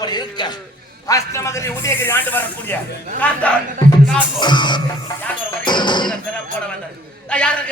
போல இருக்க. அஷ்டமகரி உதயகிரி ஆண்டு வரக்கூடிய காந்தான், காப்போர். யார் ஒரு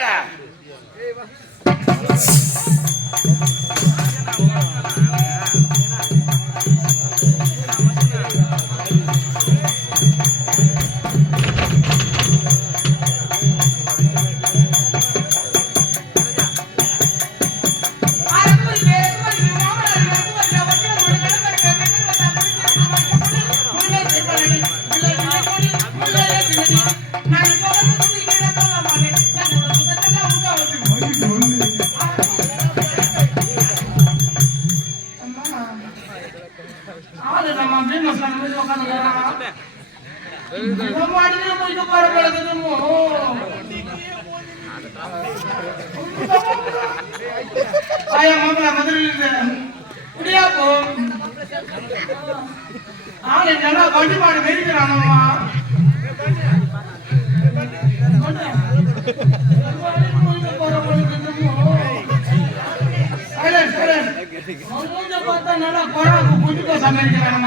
ஆளு நல்லா வண்டி மாடு வெறிக்கிறானம்மா. பார்த்தா நல்லா குழம்பு குடிக்க சமைக்கிறான்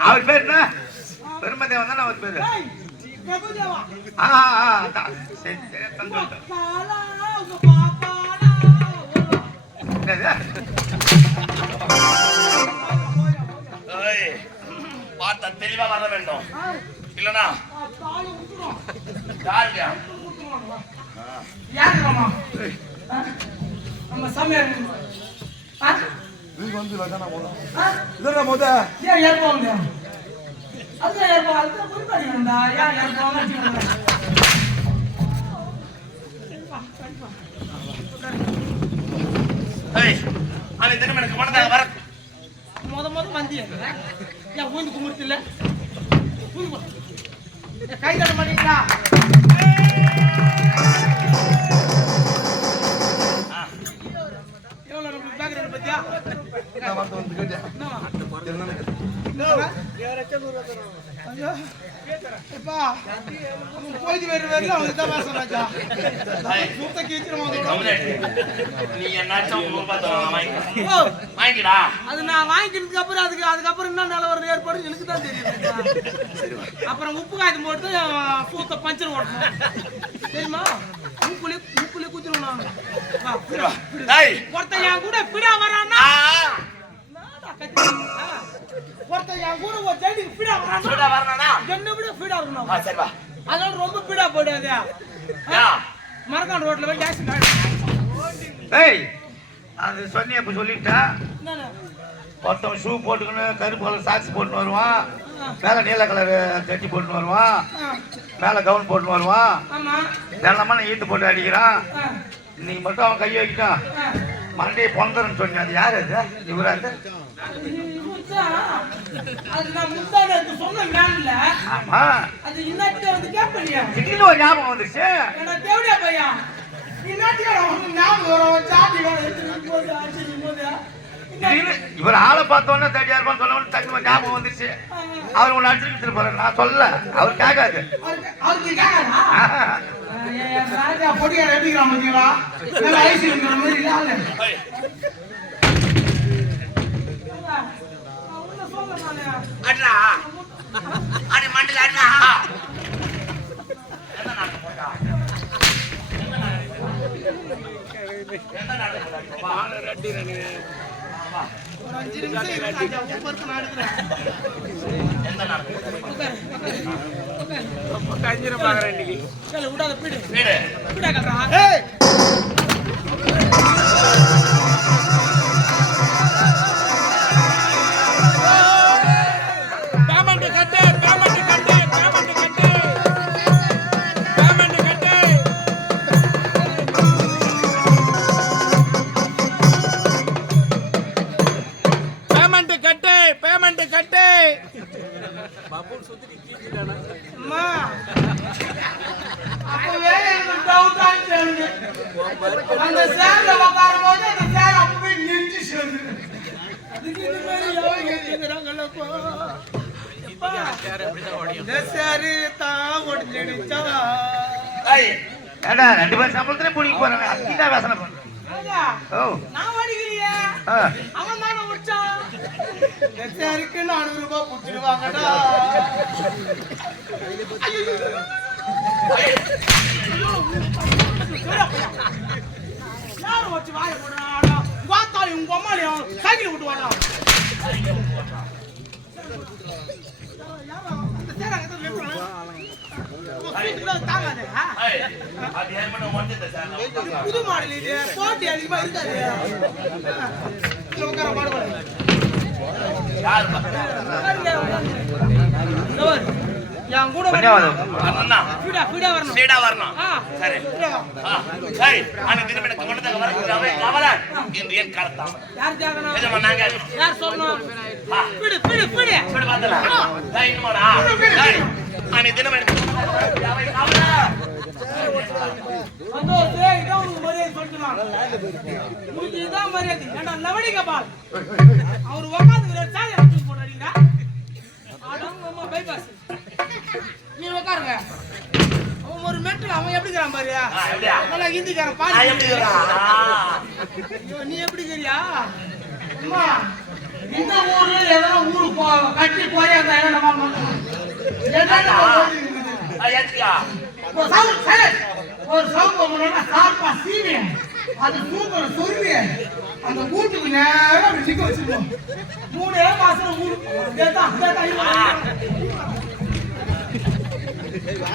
அவர் பேர் பெருமதேவன் தானே அவர் பேரு பிரபுதேவா. ஆ பார்த்தா தெளிவா வர வேண்டும் இல்லனா ஆ, தாலி உத்துரும். யாருங்க யாருங்கம்மா? ஆ? நம்ம சாமியார் ஆ? ஆ? ஏன் ஏற்பாங்க அதுதான் ஏற்பாங்க அதுதான் குறிப்பாடி வேண்டா ஏன் ஏற்பாங்க ஏய் அந்த தினம் எனக்கு மனதாக வர முத முத வந்தியா ஏன் ஊந்து கும்பிடுத்து இல்ல கை தர மாட்டீங்களா? எவ்வளவு நம்ம பேக்ரவுண்ட் பத்தியா வாங்கிடா அது நான் வாங்கிக்கிறதுக்கு அப்புறம் அதுக்கு அதுக்கப்புறம் என்ன நிலவரம் ஏற்படும் எனக்கு தான் தெரியும் அப்புறம் உப்பு காய்த்து போட்டு பூத்த பஞ்சர் ஓட்டணும் தெரியுமா மூக்குலி மூக்குலி குத்திரும் நான் ஒருத்தன் என் கூட பிடா வரான்னா ஒருத்தன் என் கூட ஒரு ஜெயிலுக்கு ஃபீடா வரான்? என்ன விட ஃபீடா இருக்கணும் ஆ சரி வா. அதனால ரொம்ப பீடா போயிடாது. ஏன்? மரக்கான் ரோட்ல போய் டாக்ஸி ஏய் அது சொன்னி அப்ப சொல்லிட்டா? ஒருத்தன் ஷூ போட்டுக்கின்னு கருப்பு கலர் சாக்ஸ் போட்டுன்னு வருவான். மேல நீல கலர் சட்டி போட்டுன்னு வருவான். மேல கவுன் போட்டுன்னு வருவான். ஆமா. தினமா ஈட்டு போட்டு அடிக்கிறான். இன்னைக்கு மட்டும் அவன் கை வைக்கிட்டான். மண்டையை பொந்தரன்னு சொன்னி அது யாரு அது? இவரா அது நான் முந்தானை எடுத்து சொன்ன மேம்ல ஆமா. அது இன்னத்துக்கு வந்து கேட்பறியா திடீர்னு ஒரு ஞாபகம் வந்துருச்சு. என்ன தேவடியா பையன் இன்னத்துக்கு அவனுக்கு ஞாபகம் வரும். சாட்டி வேலை எடுத்துட்டு போது அடிச்சு போது. இவர் ஆளை பார்த்தோன்னே தேடியா இருப்பான்னு சொன்ன டக்குனு ஞாபகம் வந்துருச்சு. அவர் ஒன்று அடிச்சுட்டு போறாரு. நான் சொல்ல அவர் கேட்காது. அவருக்கு கேட்காதா? பொடியார் எப்படிங்கிறான் பார்த்தீங்களா ஐசி இருக்கிற மாதிரி இல்ல உட்காரு உட்காரு கேளு விடாத பீடு அந்த சேர்ல உட்காரும்போது அந்த சேர் அப்பவே ஏடா ரெண்டு பேரும் சம்பளத்துல பிடிக்க போறாங்க அதுதான் வேசனை பண்றேன் ராஜா, ஓ நான் ஒடிக்கலையே. ஆ. அவன் தானே ஒடிச்சான். இந்த சேருக்கு நானூறு ரூபாய் புடிச்சிடுவாங்கடா. யாரும் வச்சு வாய போடுறாடா வாத்தாலும் உங்க அம்மாலையும் சைக்கிள் விட்டு வாடா புது மாடல் இது போட்டி அதிகமா இருக்காது உட்கார பாடுவாங்க என் கூட. அவர் வச்சு போடுறீங்களா? bypass. நீ உக்காருங்க. அவன் ஒரு mental, அவன் எப்படி இருக்கிறான் பாரு. நல்லா ஹிந்திக்காரன், பாரு. எப்படி. ஐயோ, நீ எப்படி இருக்கிறியா? அம்மா, இந்த ஊர்ல எதனா ஊருக்கு போ- கட்டி போய் அந்த இடம் நம்ம ஒரு சவுண்ட் போகணும்னா சாப்பா சீவி அது தூக்கல சொருவி. அந்த வீட்டுக்கு நேரம் நிக்க வச்சிருக்கோம் மூணே மாசம் ஊரு கேட்டா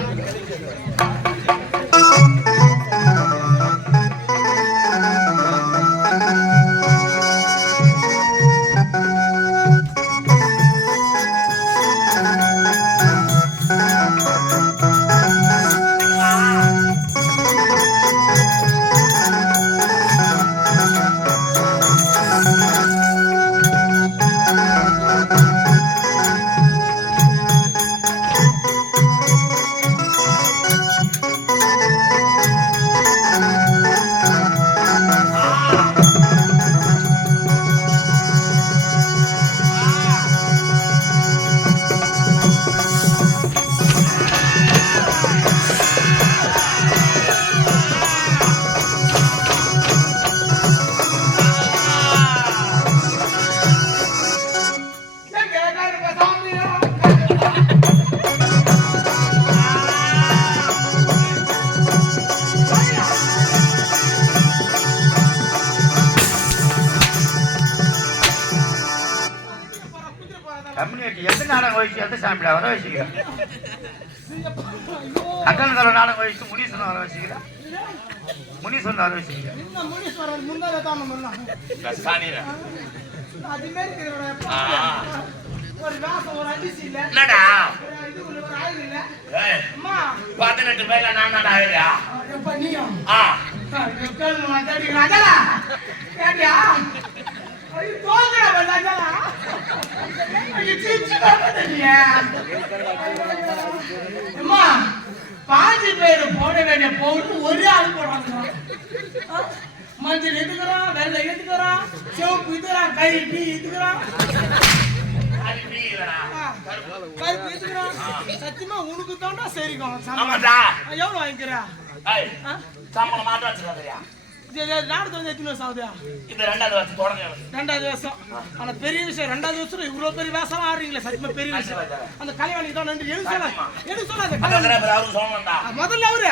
கேட்டா ஆ சாமிடா வர வச்சுக்கிறேன். அக்கன் தலை நாடகம் வச்சு முனீஸ்வரன் வர வச்சுக்கிறேன். முனீஸ்வரன் வர வச்சுக்கிறேன். என்னடா? ஒரு இது உள்ள ஒரு ஆயுள் இல்ல ஏய், அம்மா. பதினெட்டு பேர்ல நான் தான் ஆயிரா நீயும்? ஆ. பாஞ்சு பேர் போட வேண்டிய பவுன் ஒரே ஆள் போடுறாங்க? மஞ்சள் எதுக்குறான் வெள்ளை எதுக்குறான் சிவப்பு இதுக்குறான் கை டீ இதுக்குறான் சத்தியமா உனக்கு தாண்டா சரிக்கும். எவ்வளவு வாங்கிக்கிற? சம்பளம் மாட்ட வச்சிருக்காதயா இது- இது நாடு வந்து எத்தனை வருஷம் ஆகுது? இந்த ரெண்டாவது வருஷம் தொடங்க. ரெண்டாவது வருஷம். ஆனா பெரிய விஷயம் ரெண்டாவது வருஷம் இவ்வளவு பெரிய வேஷம் ஆடுறீங்களே சத்தியமா பெரிய விஷயம். அந்த கலைவாணி தான் நன்றி எழுதி சொல்ல. எழுதி சொல்ல அந்த அந்த கலைவாணி. தடவை அவருக்கு சொல்லணும்டா ஆ, முதல்ல அவரு.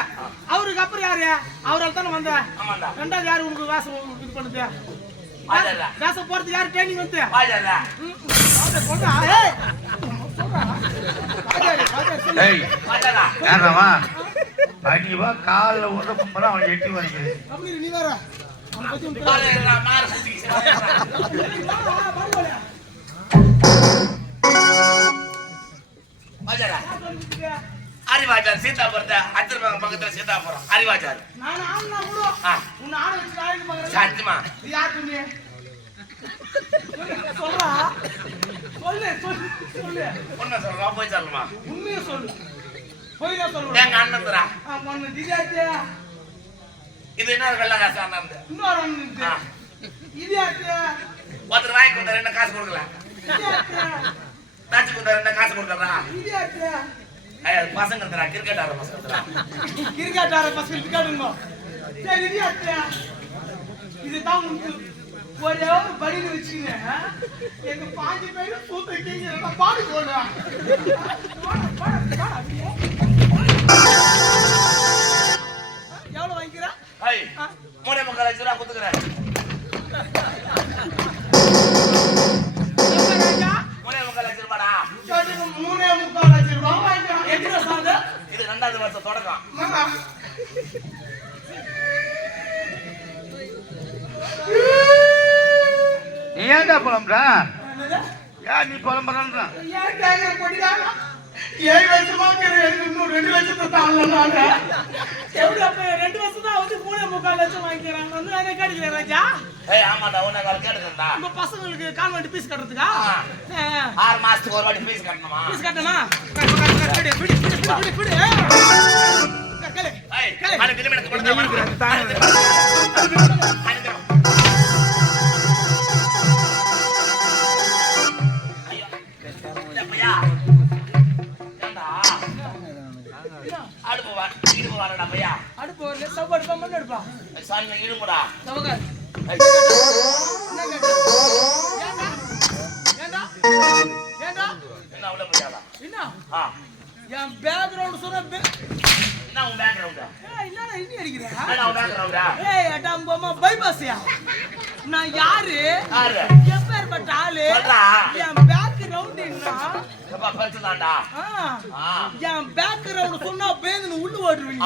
அவருக்கு அப்புறம் யாரு? அவரால் தானே வந்த. ரெண்டாவது யாரு உனக்கு வேஷம் இது பண்ணுது? வேஷம் போறது யாரு ட்ரைனிங் வந்து? சொல்றா, ஏய். சொல்றா. அடி வா காலில் உத கும்பலாம் அவன் எட்டி வரைக்குது அப்படி இரு, நீ வேற அவனை பத்தி உனக்கு பாரு நான் மாற சுத்தி தெரியாது. வா, வா, பாருங்களே. வாஜர்டா நான் சொல்லிட்டு அறிவாச்சார் சீதாபுரத்தை அத்திரமங்க பக்கத்துல சீதாபுரம் அறிவாச்சார். சாத்தியமா? சொல்றா. சொல்லு, சொல்லு, சொல்லு. உண்மை சொல்றா போய் சொல்லுமா உண்மையை சொல்லு. எங்க அண்ணன் தரா ஆ, பொண்ணு திவ்யாத்தியா. இது அண்ணன் இன்னொரு அண்ணன். இது யாத்தியா? ஒருத்தர் வாங்கி கொடுத்தா ரெண்டு காசு கொடுக்கல? தாச்சி கொடுத்தா ரெண்டு காசு கொடுக்கறா பசங்க தரா கிரிக்கெட் ஆடுற பசங்க கிரிக்கெட் ஆடுற பசங்களுக்கு கேட்டுங்க. சரி, இது? இதுதான் ஒரே ஒரு படின்னு வச்சுக்கிங்க. எங்க பாஞ்சு பேரும் சூத்த கீங்க. பாடு போடுறேன். மூணே முக்கால் லட்சம் ரூபா கொடுத்துக்கிறேன் மூணே முக்கால் லட்சம் ரூபாடா மூணே முக்கால் லட்சம் ரூபாய் வாங்கிக்கிறான் எத்தனை வருஷம் ஆகுது? இது ரெண்டாவது வருஷம் தொடக்கம் ஏன்டா புலம்புற? ஏன் நீ பொடிதானா? ஏழு வருஷமா எனக்கு இன்னும் ரெண்டு லட்சத்தை தாண்டலாம்னாங்க. எப்படி அப்ப ரெண்டு வருஷம் தான் வந்து மூணே முக்கால் லட்சம் வாங்கிக்கிறாங்க. வந்து அதை கேட்டுக்கிறேன் ராஜா ஏய் ஆமாடா உன்னை கால் கேட்டுக்கிறா உங்க பசங்களுக்கு கான்வெண்ட் பீஸ் கட்டுறதுக்கா. ஆறு மாசத்துக்கு ஒரு வாட்டி ஃபீஸ் கட்டணுமா? பீஸ் கட்டணுமா? கட்டு, கட்டு, கட்டு, பிடி, சாமி இடுப்புடா சவுக்கார். ஏய், என்ன என் பேக்ரவுண்ட் சொன்ன பே- என்ன உன் பேக்ரவுண்டா ஏய்? என்ன உன் பேக்ரவுண்டா? நான் யாரு? யாரு? எப்பேற்பட்ட ஆளு? சொல்றா. என் பேக்ரவுண்ட் என்ன எப்பா பரிசு தான்டா? என் பேக்ரவுண்ட் சொன்னா பேருந்து உள்ள ஓடுவீங்க